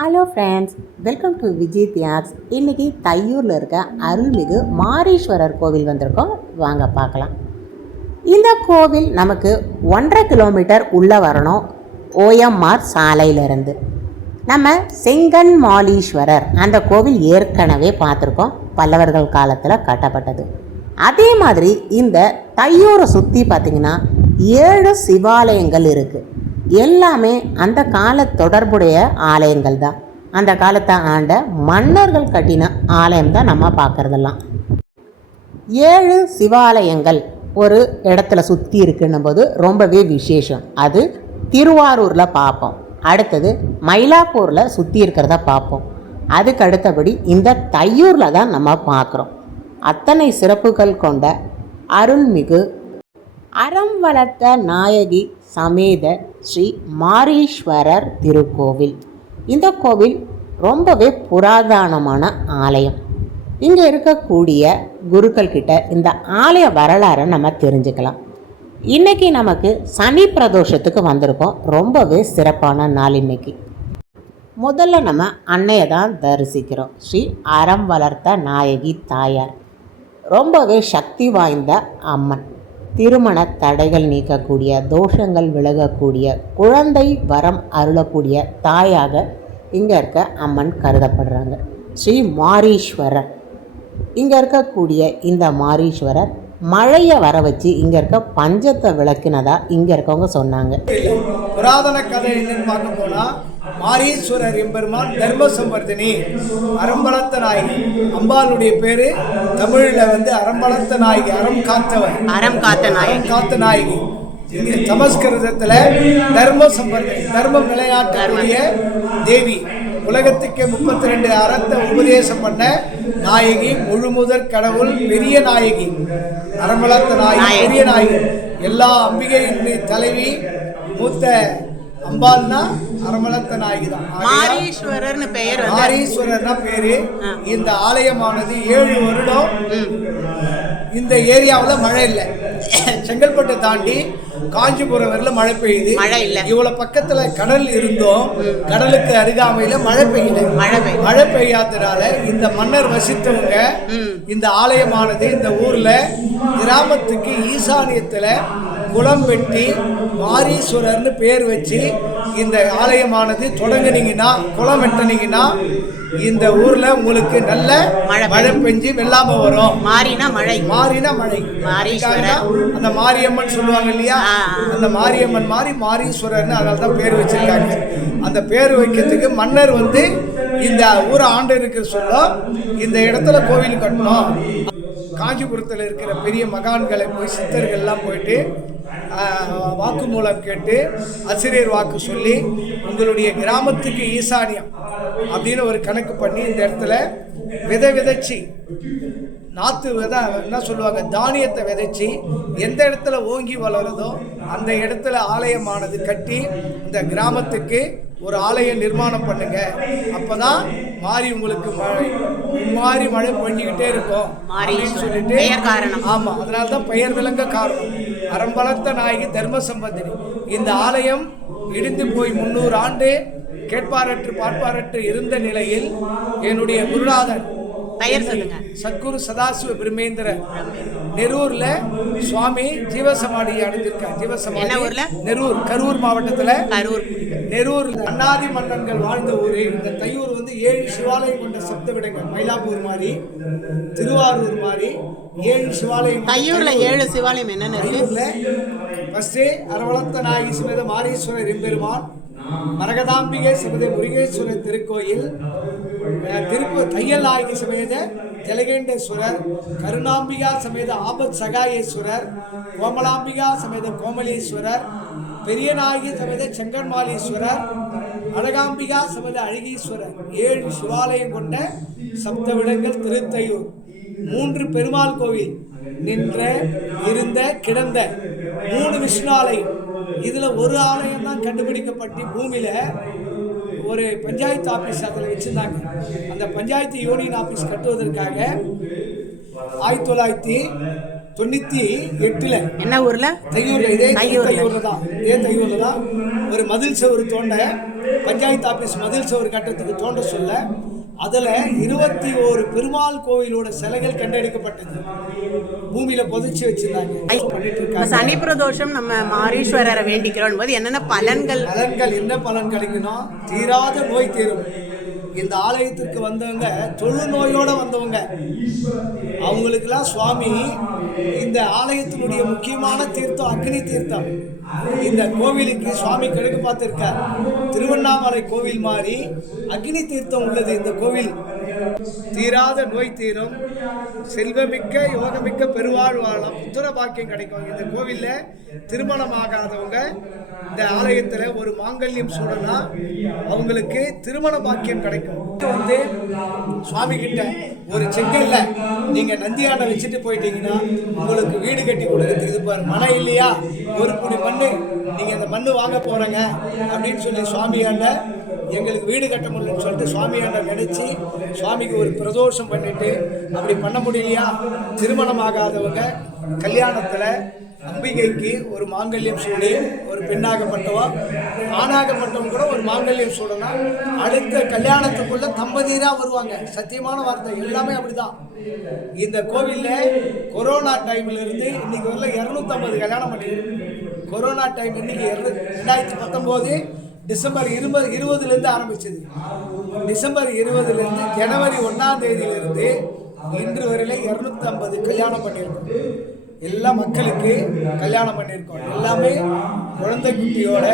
Hello friends welcome to Vijay Thiyags இன்றைக்கி தையூரில் இருக்க அருள்மிகு மாரீஸ்வரர் கோவில் வந்திருக்கோம். வாங்க பார்க்கலாம். இந்த கோவில் நமக்கு ஒன்றரை கிலோமீட்டர் உள்ளே வரணும். ஓஎம்ஆர் சாலையிலிருந்து. நம்ம செங்கன் மாலீஸ்வரர் அந்த கோவில் ஏற்கனவே பார்த்துருக்கோம். பல்லவர்கள் காலத்தில் கட்டப்பட்டது. அதே மாதிரி இந்த தையூரை சுற்றி பார்த்திங்கன்னா ஏழு சிவாலயங்கள் இருக்குது எல்லாமே அந்த கால தொடர்புடைய ஆலயங்கள் தான் அந்த காலத்தை ஆண்ட மன்னர்கள் கட்டின ஆலயம் தான் நம்ம பார்க்குறதெல்லாம் ஏழு சிவாலயங்கள் ஒரு இடத்துல சுற்றி இருக்குன்னும் போது ரொம்பவே விசேஷம். அது திருவாரூரில் பார்ப்போம் அடுத்தது மயிலாப்பூரில் சுற்றி இருக்கிறத பார்ப்போம் அதுக்கு அடுத்தபடி இந்த தையூரில் தான் நம்ம பார்க்குறோம் அத்தனை சிறப்புகள் கொண்ட அருள்மிகு அறம் வளர்த்த நாயகி சமேத ஸ்ரீ மாரீஸ்வரர் திருக்கோவில். இந்த கோவில் ரொம்பவே புராதனமான ஆலயம். இங்கே இருக்கக்கூடிய குருக்கள் கிட்ட இந்த ஆலய வரலாறை நம்ம தெரிஞ்சுக்கலாம். இன்னைக்கு நமக்கு சனி பிரதோஷத்துக்கு வந்திருக்கோம். ரொம்பவே சிறப்பான நாள் இன்னைக்கு. முதல்ல நம்ம அன்னையை தான் தரிசிக்கிறோம். ஸ்ரீ அறம் வளர்த்த நாயகி தாயார். ரொம்பவே சக்தி வாய்ந்த அம்மன். திருமண தடைகள் நீக்கக்கூடிய தோஷங்கள் விலகக்கூடிய குழந்தை வரம் அருளக்கூடிய தாயாக இங்கே இருக்க அம்மன் கருதப்படுறாங்க. ஸ்ரீ மாரீஸ்வரர். இங்கே இருக்கக்கூடிய இந்த மாரீஸ்வரர் மழையை வர வச்சு இங்கே இருக்க பஞ்சத்தை விளக்குனதா இங்கே இருக்கவங்க சொன்னாங்க. புராதன கதை என்னன்னு பார்க்க போனா மாரீஸ்வரர் எம்பெருமான் தர்ம சம்பர்தினி அறம்பலத்த நாயகி அம்பாளுடைய பேரு தமிழ்ல வந்து அறம்பலத்த நாயகி அறம் காத்தவர். அறம் காத்த அறம் காத்த நாயகி இங்க சமஸ்கிருதத்துல தர்ம சம்பர்தினி தர்மம் நிலைநாட்டக்கூடிய தேவி. உலகத்துக்கே முப்பத்தி ரெண்டு அறத்தை உபதேசம் பண்ண நாயகி முழுமுதற் கடவுள் பெரிய நாயகி. அறம்பலத்த நாயகி. பெரிய நாயகி. எல்லா அம்பிகையின் தலைவி மூத்த அம்பாள்னா அரமலத்த நாயகி தான் மாரீஸ்வரர்னு பெயர் மாரீஸ்வரர்னா பேரு. இந்த ஆலயமானது ஏழு வருடம் இந்த ஏரியாவில் மழை இல்லை. செங்கல்பட்டை தாண்டி காஞ்சிபுரம் வரையில மழை பெய்யுது. மழை இல்ல. இவ்வளவு பக்கத்துல கடல் இருந்தோம். கடலுக்கு அருகாமையில மழை பெய்யல மழை பெய்யல. மழை பெய்யாதனால இந்த மன்னர் வசித்தவங்க இந்த ஆலயமானது இந்த ஊர்ல கிராமத்துக்கு ஈசானியத்துல குளம் வெட்டி மாரீஸ்வரர்னு பேர் வச்சு இந்த ஆலயமானது தொடங்குனீங்கன்னா குளம் வெட்டினீங்கன்னா இந்த ஊர்ல உங்களுக்கு நல்ல மழை மழை பெஞ்சு வெள்ளாம வரும். மாறினா மழை. மாறினா மழை. தான் அந்த மாரியம்மன் சொல்லுவாங்க இல்லையா. அந்த மாரியம்மன் மாறி மாரீஸ்வரர்னு அதனால தான் பேர் வச்சிருக்காங்க. அந்த பேர் வைக்கிறதுக்கு மன்னர் வந்து இந்த ஊரை ஆண்டு இருக்கிற சொல்ல இந்த இடத்துல கோவில் கட்டணும். காஞ்சிபுரத்தில் இருக்கிற பெரிய மகான்களை போய் சித்தர்கள்லாம் போயிட்டு வாக்கு வாக்குமூலம் கேட்டு ஆசிரியர் வாக்கு சொல்லி உங்களுடைய கிராமத்துக்கு ஈசானியம் அப்படின்னு ஒரு கணக்கு பண்ணி இந்த இடத்துல விதை விதைச்சி நாற்று விதை என்ன சொல்லுவாங்க தானியத்தை விதைச்சி எந்த இடத்துல ஓங்கி வளருதோ அந்த இடத்துல ஆலயமானது கட்டி இந்த கிராமத்துக்கு ஒரு ஆலயம் நிர்மாணம் பண்ணுங்க. அப்பதான் மாறி உங்களுக்கு மழை மாறி மழை பொழிஞ்சுக்கிட்டே இருக்கும் அப்படின்னு சொல்லிட்டு பெயர் காரணம். ஆமா அதனால தான் பெயர் விளங்க காரணம். அறம்பலத்த நாயகி தர்ம சம்பந்தினி இந்த ஆலயம் இடிந்து போய் முன்னூறு ஆண்டு கேட்பாரற்று பார்ப்பாரற்று இருந்த நிலையில் என்னுடைய குருநாதன் சத்குரு சதாசிவ பிரம்மேந்திர நெரூர்ல சுவாமி என்ன ஜீவசமாதி ஊர்ல? நெரூர் கரூர் மாவட்டத்துல. நெரூர் அண்ணாதி மன்னன்கள் வாழ்ந்த ஊர். இந்த தையூர் வந்து ஏழு சிவாலயம் கொண்ட சப்த விடங்கள் மயிலாப்பூர் மாதிரி திருவாரூர் மாதிரி ஏழு சிவாலயம் தையூர்ல ஏழு சிவாலயம் என்னென்ன தையூர்ல ஃபர்ஸ்ட் அரவளத்த நாயகி சமேத மாரீஸ்வரர் எம்பெருமான் மரகதாம்பிகை சமேத முருகேஸ்வரர் திருக்கோயில் திருப்ப தையல் நாயகி சமேத ஜலகேண்டேஸ்வரர் கருணாம்பிகா சமேத ஆபத் சகாயேஸ்வரர் கோமலாம்பிகா சமேத கோமலீஸ்வரர் பெரியநாயகி சமேத செங்கன்மாலீஸ்வரர் அழகாம்பிகா சமேத அழகீஸ்வரர். ஏழு சிவாலயம் கொண்ட சப்தவிடங்கள் திருத்தையூர். மூன்று பெருமாள் கோவில். நின்ற இருந்த கிடந்த மூணு விஷ்ணு ஆலயம். இதுல ஒரு ஆலயம் தான் கண்டுபிடிக்கப்பட்டு பூமியில ஒரு பஞ்சாயத்து ஆபீஸ் அதில் வச்சிருந்தாங்க. அந்த பஞ்சாயத்து யூனியன் ஆபீஸ் கட்டுவதற்காக ஆயிரத்தி தொள்ளாயிரத்தி தொண்ணூத்தி எட்டுல என்ன ஊர்ல? தையூர்ல இதே தையூர்ல. தான். இதே தையூர்ல தான் ஒரு மதில் செவரு தோண்ட பஞ்சாயத்து ஆபீஸ் மதில் சுவர் கட்டத்துக்கு தோண்ட சொல்ல அதில் இருபத்தி ஓரு பெருமாள் கோவிலோட சிலைகள் கண்டெடுக்கப்பட்டது. பூமியில புதைச்சி வச்சிருந்தாங்க. சனி பிரதோஷம் நம்ம மாரீஸ்வரரை வேண்டிக்கிறோம் போது என்னென்ன பலன்கள்? பலன்கள் என்ன பலன் கிடைக்கணும் தீராத நோய் தீரும். இந்த ஆலயத்திற்கு வந்தவங்க தொழுநோயோட வந்தவங்க. அவங்களுக்கெல்லாம் சுவாமி இந்த ஆலயத்தினுடைய முக்கியமான தீர்த்தம் அக்னி தீர்த்தம். இந்த கோவிலுக்கு சுவாமி கிழக்கு பார்த்திருக்கார். திருவண்ணாமலை கோவில் மாதிரி அக்னி தீர்த்தம் உள்ளது இந்த கோவில். தீராத நோய் தீரும். செல்வமிக்க யோகமிக்க பெருவாழ்வாழம் புத்திர பாக்கியம் கிடைக்கும். இந்த கோவிலில் திருமணம் ஆகாதவங்க இந்த ஆலயத்துல ஒரு மாங்கல்யம் சூடனா அவங்களுக்கு திருமண பாக்கியம் கிடைக்கும். வந்து சுவாமி கிட்ட ஒரு செங்கல்ல நீங்க நந்தியானை வச்சுட்டு போயிட்டீங்கன்னா உங்களுக்கு வீடு கட்டி கொடுக்கறதுக்கு இது பாரு மனை இல்லையா? ஒரு குடி மண்ணு. நீங்க இந்த மண்ணு வாங்க போறங்க அப்படின்னு சொல்லி சுவாமியாண்ட எங்களுக்கு வீடு கட்ட முடியலன்னு சொல்லிட்டு சுவாமியாண்ட நினைச்சு சுவாமிக்கு ஒரு பிரதோஷம் பண்ணிட்டு அப்படி பண்ண முடியலையா? திருமணம் ஆகாதவங்க கல்யாணத்துல அம்பிகைக்கு ஒரு மாங்கல்யம் சூடு ஒரு பெண்ணாகப்பட்டவா? ஆணாகப்பட்டவன் கூட ஒரு மாங்கல்யம் சூடணும் அடுத்த கல்யாணத்துக்குள்ள தம்பதியரா வருவாங்க. சத்தியமான வார்த்தை. எல்லாமே அப்படிதான். இந்த கோவில்ல கொரோனா டைம்ல இருந்து இன்னைக்கு வரல இரநூத்தம்பது கல்யாணம் பண்ணிருக்கு. கொரோனா டைம் இன்னைக்கு ரெண்டாயிரத்தி பத்தொம்போது டிசம்பர் இருபது இருபதுலேருந்து ஆரம்பிச்சது. டிசம்பர் இருபதுலேருந்து ஜனவரி ஒன்றாம் தேதியிலிருந்து இன்று வரையில இரநூத்தி கல்யாணம் பண்ணியிருக்கோம். எல்லா மக்களுக்கு கல்யாணம் பண்ணியிருக்கோம். எல்லாமே குழந்தை குட்டியோட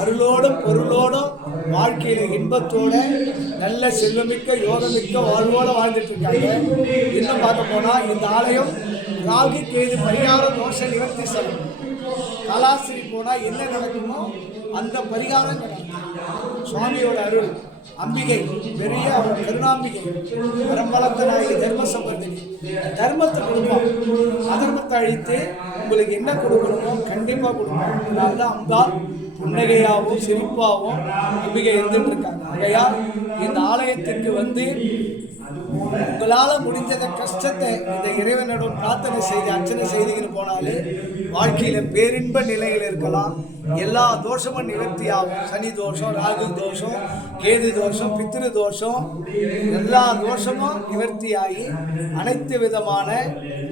அருளோடும் பொருளோடும் வாழ்க்கையில இன்பத்தோட நல்ல செல்வமிக்க யோகமிக்க வாழ்வோட வாழ்ந்துட்டு இருக்காங்க. இன்னும் பார்க்க போனா இந்த ஆலயம் ராகு கேது பரிகார தோஷ நிவர்த்தி செல்லும் கலாசிரி போனா என்ன நடக்குமோ அந்த பரிகாரம் சுவாமியோட அருள். அம்பிகை பெரிய அவர் கருணாம்பிகை பரம்பலத்த நாயகி தர்ம சம்பர்தினி தர்மத்தை கொடுப்போம் அதர்மத்தை அழித்து உங்களுக்கு என்ன கொடுக்கணுமோ கண்டிப்பாக கொடுப்போம் அதனால அம்பா புன்னகையாகவும் சிரிப்பாகவும் அம்பிகை இருந்துட்டு இருக்காங்க. ஆகையால் இந்த ஆலயத்திற்கு வந்து உங்களால முடிஞ்சத கஷ்டத்தை இந்த இறைவனிடம் பிரார்த்தனை செய்து அர்ச்சனை செய்துக்கிட்டு போனாலே வாழ்க்கையில பேரின்ப நிலையில் இருக்கலாம். எல்லா தோஷமும் நிவர்த்தி ஆகும். சனி தோஷம் ராகு தோஷம் கேது தோஷம் பித்ரு தோஷம். எல்லா தோஷமும் நிவர்த்தி ஆகி அனைத்து விதமான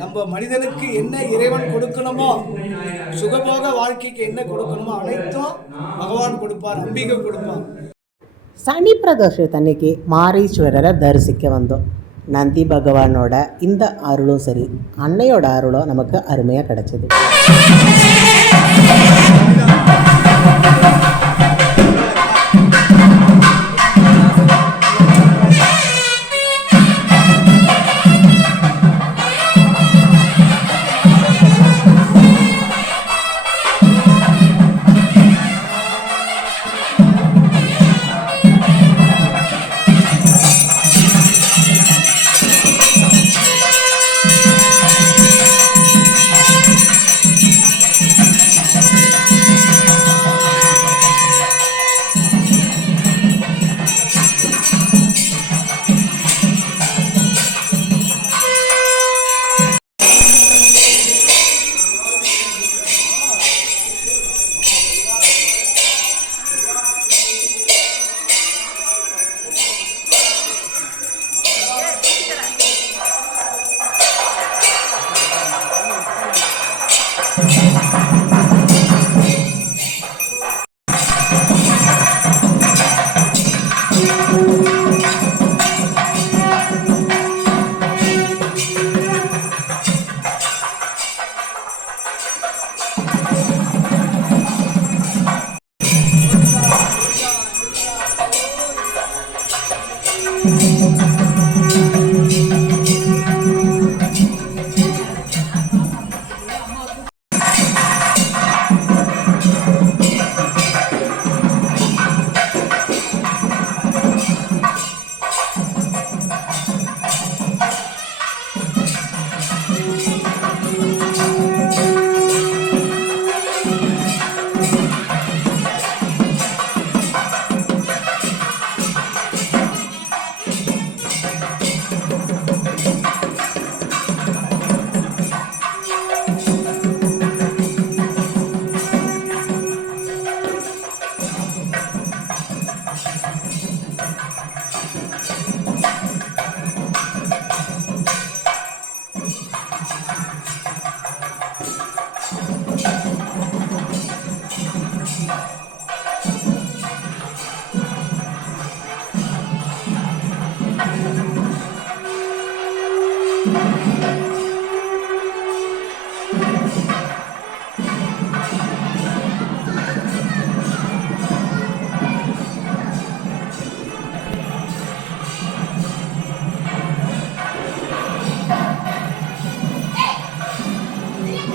நம்ம மனிதனுக்கு என்ன இறைவன் கொடுக்கணுமோ சுகபோக வாழ்க்கைக்கு என்ன கொடுக்கணுமோ அனைத்தும் பகவான் கொடுப்பார் அம்பிகை கொடுப்பார். சனி பிரதோஷத்தன்னைக்கு மாரீஸ்வரரை தரிசிக்க வந்தோம். நந்தி பகவானோட இந்த அருளும் சரி அன்னையோட அருளும் நமக்கு அருமையாக கிடைச்சது.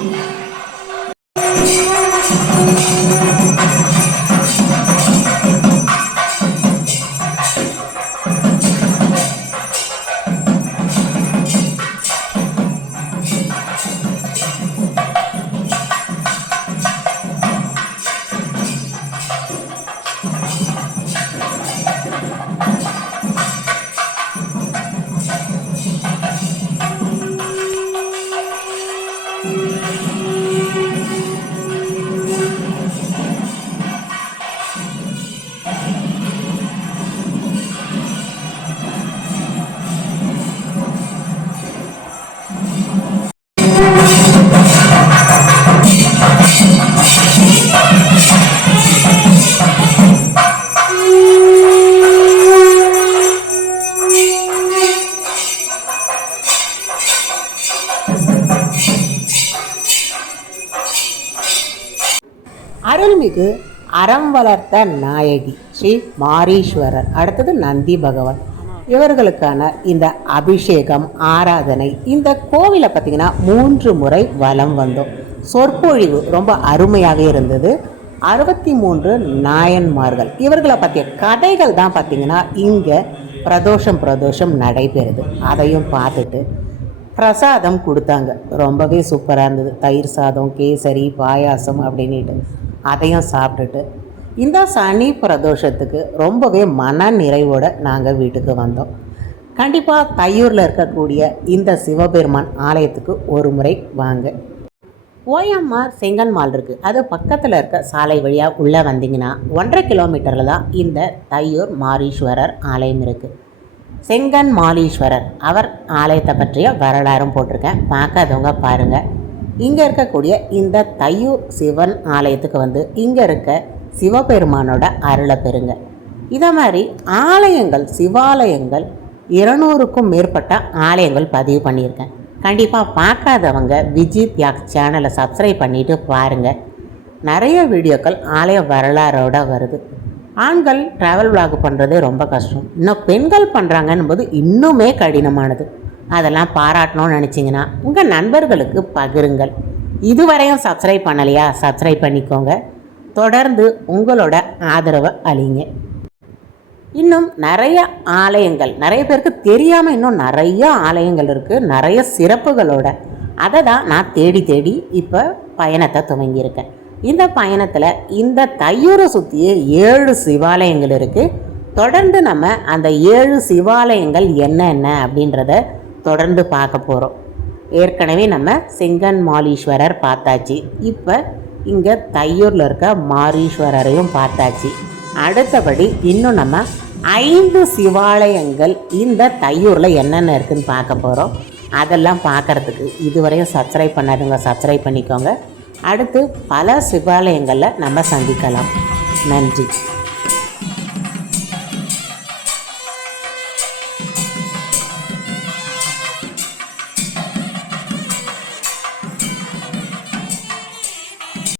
Yeah. அருள்மிகு அறம் வளர்த்த நாயகி ஸ்ரீ மாரீஸ்வரர். அடுத்தது நந்தி பகவான். இவர்களுக்கான இந்த அபிஷேகம் ஆராதனை இந்த கோவிலை பார்த்திங்கன்னா மூன்று முறை வலம் வந்தோம். சொற்பொழிவு ரொம்ப அருமையாகவே இருந்தது. அறுபத்தி மூன்று நாயன்மார்கள். இவர்களை பற்றிய கதைகள் தான் பார்த்திங்கன்னா இங்கே பிரதோஷம் பிரதோஷம் நடைபெறுது. அதையும் பார்த்துட்டு பிரசாதம் கொடுத்தாங்க. ரொம்பவே சூப்பராக இருந்தது. தயிர் சாதம் கேசரி பாயாசம் அப்படின்ட்டு அதையும் சாப்பிட்டுட்டு இந்த சனி பிரதோஷத்துக்கு ரொம்பவே மன நிறைவோடு நாங்கள் வீட்டுக்கு வந்தோம். கண்டிப்பாக தையூரில் இருக்கக்கூடிய இந்த சிவபெருமான் ஆலயத்துக்கு ஒரு முறை வாங்க. ஓஎம்ஆர் செங்கன் மால் இருக்குது அது பக்கத்தில் இருக்க சாலை வழியாக உள்ளே வந்தீங்கன்னா ஒன்றரை கிலோமீட்டரில் தான் இந்த தையூர் மாரீஸ்வரர் ஆலயம் இருக்குது செங்கன் மாலீஸ்வரர் அவர் ஆலயத்தை பற்றிய வரலாறும் போட்டிருக்கேன். பார்க்காதவங்க பாருங்கள் இங்கே இருக்கக்கூடிய இந்த தையூர் சிவன் ஆலயத்துக்கு வந்து இங்கே இருக்க சிவபெருமானோட அருளை பெறுங்க. இதை மாதிரி ஆலயங்கள் சிவாலயங்கள் இருநூறுக்கும் மேற்பட்ட ஆலயங்கள் பதிவு பண்ணியிருக்கேன். கண்டிப்பாக பார்க்காதவங்க விஜித் யாக் சேனலை சப்ஸ்கிரைப் பண்ணிவிட்டு பாருங்கள் நிறைய வீடியோக்கள் ஆலய வரலாறோட வருது. ஆண்கள் ட்ராவல் விளாக் பண்ணுறதே ரொம்ப கஷ்டம். இன்னும் பெண்கள் பண்ணுறாங்கன்னும் போது இன்னுமே கடினமானது. அதெல்லாம் பாராட்டணும்னு நினச்சிங்கன்னா உங்கள் நண்பர்களுக்கு பகிருங்கள். இதுவரையும் சப்ஸ்கிரைப் பண்ணலையா? சப்ஸ்கிரைப் பண்ணிக்கோங்க. தொடர்ந்து உங்களோட ஆதரவை அளிங்க இன்னும் நிறைய ஆலயங்கள் நிறைய பேருக்கு தெரியாமல் இன்னும் நிறைய ஆலயங்கள் இருக்குது நிறைய சிறப்புகளோட. அதை தான் நான் தேடி தேடி இப்போ பயணத்தை துவங்கியிருக்கேன். இந்த பயணத்தில் இந்த தையூரை சுற்றியே ஏழு சிவாலயங்கள் இருக்குது தொடர்ந்து நம்ம அந்த ஏழு சிவாலயங்கள் என்னென்ன அப்படின்றத தொடர்ந்து பார்க்க போகிறோம் ஏற்கனவே நம்ம செங்கன் மாலீஸ்வரர் பார்த்தாச்சு. இப்போ இங்கே தையூரில் இருக்க மாரீஸ்வரரையும் பார்த்தாச்சு. அடுத்தபடி இன்னும் நம்ம ஐந்து சிவாலயங்கள் இந்த தையூரில் என்னென்ன இருக்குன்னு பார்க்க போகிறோம் அதெல்லாம் பார்க்கறதுக்கு இதுவரையும் சப்ஸ்கிரைப் பண்ணாதவங்க சப்ஸ்கிரைப் பண்ணிக்கோங்க. அடுத்து பல சிவாலயங்களில் நம்ம சந்திக்கலாம். நன்றி.